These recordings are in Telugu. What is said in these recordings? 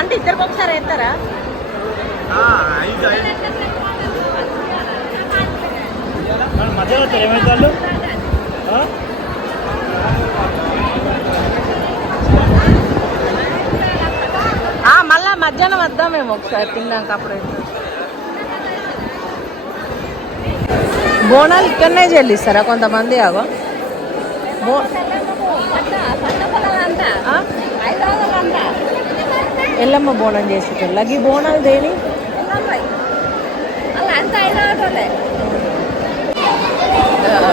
అంటే ఇద్దరికి ఒకసారి వేస్తారా? ఆ, మళ్ళా మధ్యాహ్నం వద్దామేమో ఒకసారి తిన్నాక అప్పుడు. బోనాలు ఇక్కడనే చెల్లిస్తారా కొంతమంది ఆగో? బో ఆ? ఎల్లమ్మ బోనం చేసేటోళ్ళ ఈ బోనాలు దేని? ఏ-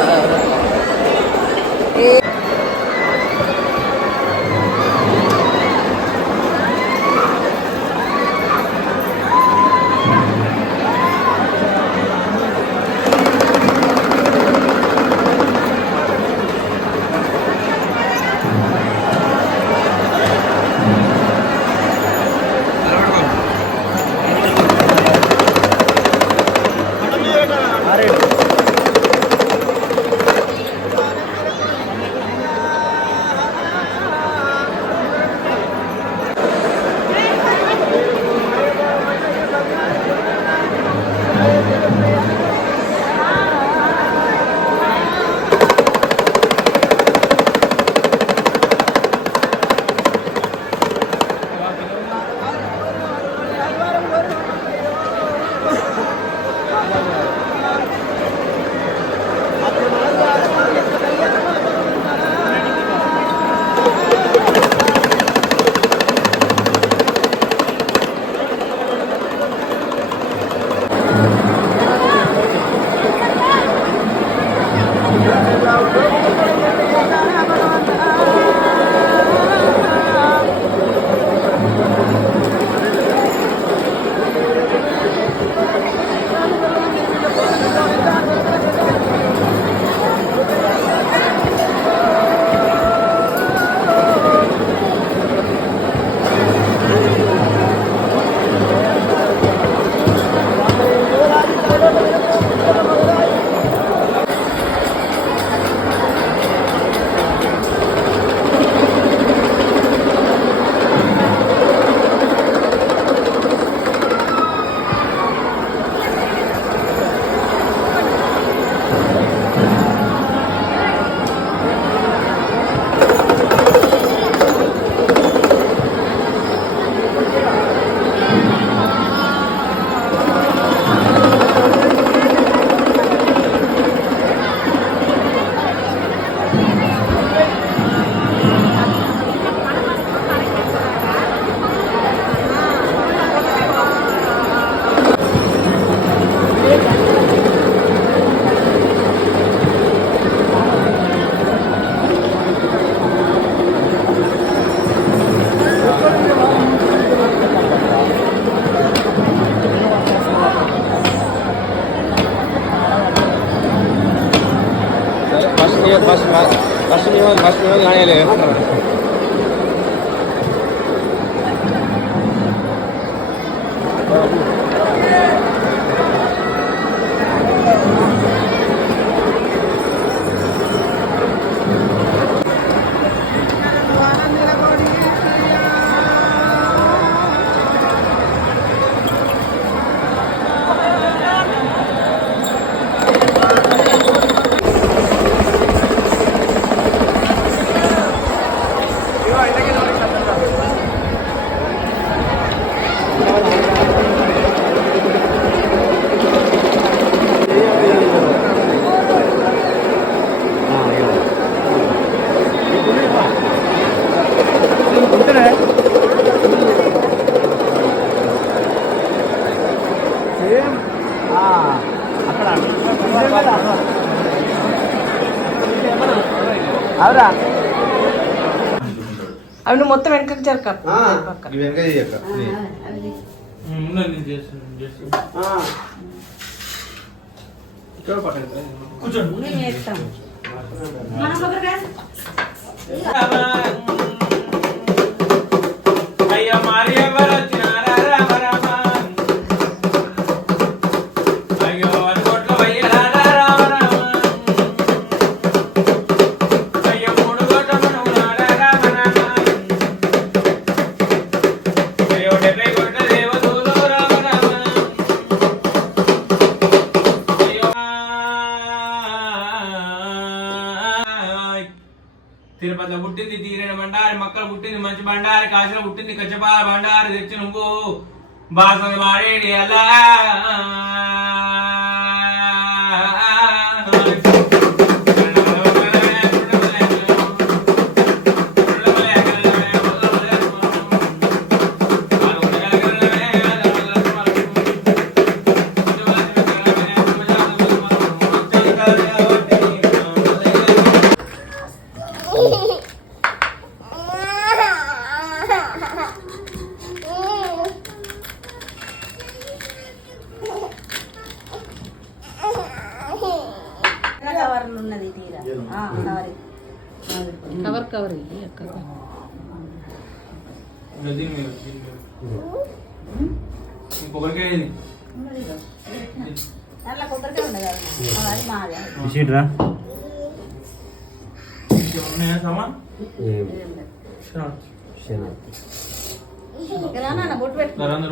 ये बस बस में बस में लाने ले అవురా. అవి నువ్వు మొత్తం వెనకకి జరక. పక్కన. తిరుపతిలో పుట్టింది తీరిన బండారి మక్కలు పుట్టింది మంచి బండారి కాశీలో పుట్టింది కచ్చపాల బండారి తెచ్చి నువ్వు బాసం మారేడి అలా కవర్ ఉన్నది తీరా. ఆ, కవర్. కవర్ అట్లా కొబ్బరికాయ ఉండదు? అది మాది. ఇలా నాన్న బొట్టు పెట్టు నరేంద్ర